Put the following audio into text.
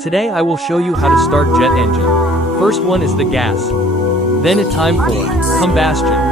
Today I will show you how to start jet engine. First one is the gas. Then a time for combustion.